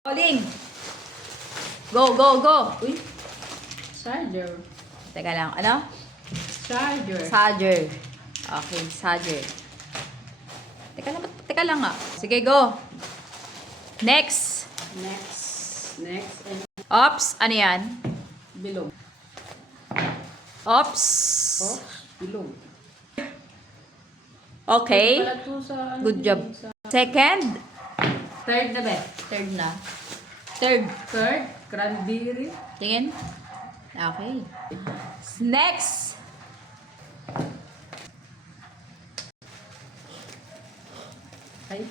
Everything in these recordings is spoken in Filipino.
Calling. Go, go, go. Uy. Charger. Teka lang. Ano? Charger. Charger. Okay, charger. Teka lang nga. Sige, go. Next. Next. Next. And Ops. Ano yan? bilog. Ops. Oh, bilog. Okay. Pala to sa, ano, Good job. sa Second. third na ba? Third na. Third. Third, cranberry. Tingin. Okay. Next. Ay.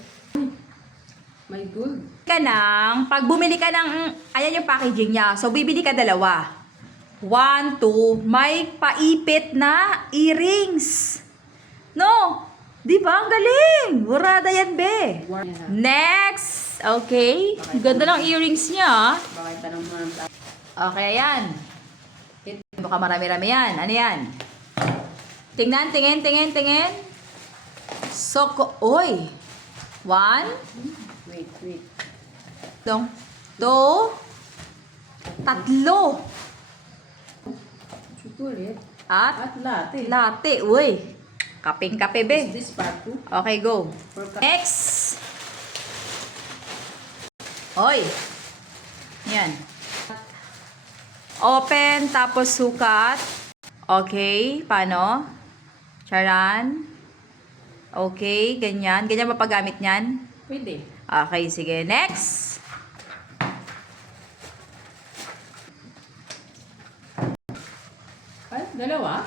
My good. Pag bumili ka ng, ayan yung packaging niya. So, bibili ka dalawa. 1, 2, may paipit na earrings. No? Di ba? Ang galing. Murada yan, be. Next. Okay. Ganda ng earrings niya. Bakit tanong mo ng tayo? Okay, ayan. Baka marami-rami yan. Ano yan? Tingnan, tingin. Oy. 1, Wait. 2, 3. Chocolate. At At latte. latte. Uy. Kaping-kape, be. Is this part 2? Okay, go. Next. Oy. Yan. Open, tapos sukat. Okay, paano? Charan. Okay, ganyan. Ganyan ba paggamit niyan? Pwede. Okay, sige. Next. Ay, dalawa?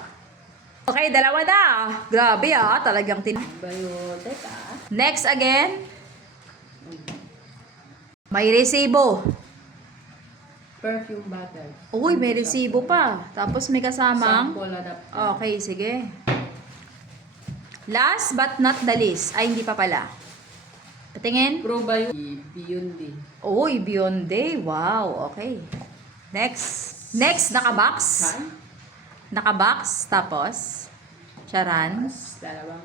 Okay, dalawa na. Grabe talagang Biotech Next again. May resibo. Perfume bottle. Uy, may resibo pa. Tapos may kasamang. Sample adapter. Okay, sige. Last but not the least. Ay, hindi pa pala. Patingin. Probiotic. Beyond D. Uy, Beyond Day. Wow, okay. Next, nakabox. Kan? Nakabox. Tapos, charan. Dalawang.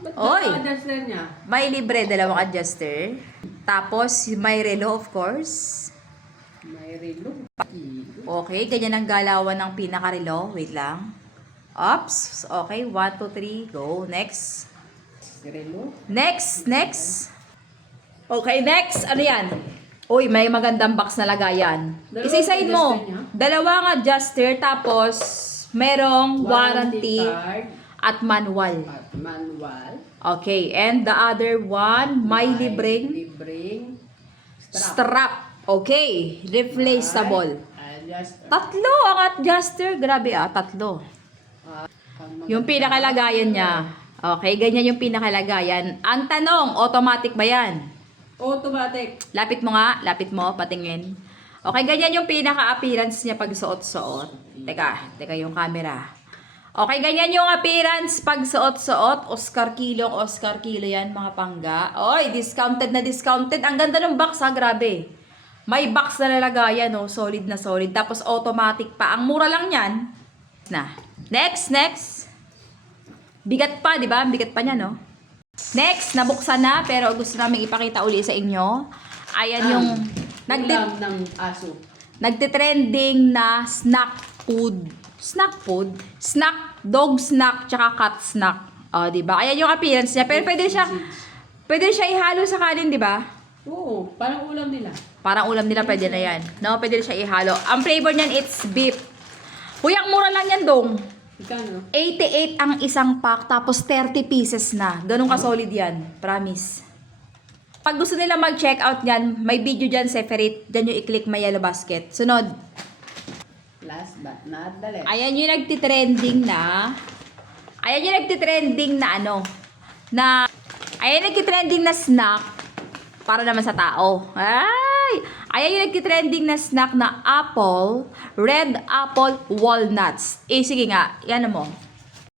Ba't Oy! adjuster niya? May libre, dalawang adjuster. Tapos, may relo, of course. May relo. Okay, ganyan ang galawan ng pinaka-relo. Wait lang. Ops. Okay, 1, 2, 3. Go. Next. Relo. Next. Okay, next. Ano yan? Uy, may magandang box na lagayan. Dalawang Isa-isahin mo. adjuster niya? Dalawang adjuster, tapos merong warranty card at manual. at manual. Okay, and the other one, may libreng Libreng strap. Okay, replaceable. Adjuster. Tatlo ang adjuster. Grabe tatlo. Yung pinakalagayan niya. Okay, ganyan yung pinakalagayan. Ang tanong, automatic ba yan? Automatic. Lapit mo nga, patingin. Okay, ganyan yung pinaka-appearance niya pag suot-suot. Teka yung camera. Okay, ganyan yung appearance pag suot-suot. Oscar Kilo yan, mga pangga. Oy, discounted na discounted. Ang ganda ng box grabe. May box na lalagayan, solid na solid. Tapos automatic pa. Ang mura lang yan. Next. Bigat pa, di ba? Bigat pa niya, no? Next, nabuksan na, pero gusto namin ipakita uli sa inyo. Ayan yung Ulam ng aso. nagtitrending na snack food. Dog snack, tsaka cat snack. O, di ba? Ayan yung appearance niya. Pero pwede siya ihalo sa kanin, di ba? Oo, parang ulam nila. Parang ulam nila, pwede na yan. No, pwede siya ihalo. Ang flavor niyan, it's beef. Huyang mura lang yan, dong. Ikano? 88 ang isang pack, tapos 30 pieces na. Ganun ka-solid yan. Promise. Pag gusto nila mag-check out yan, may video dyan separate. Dyan yung i-click may yellow basket. Sunod. Last but not the least. Ayan yung nagtitrending na snack para naman sa tao. Ayan yung nagtitrending na snack na apple, red apple walnuts. Sige nga, yan mo.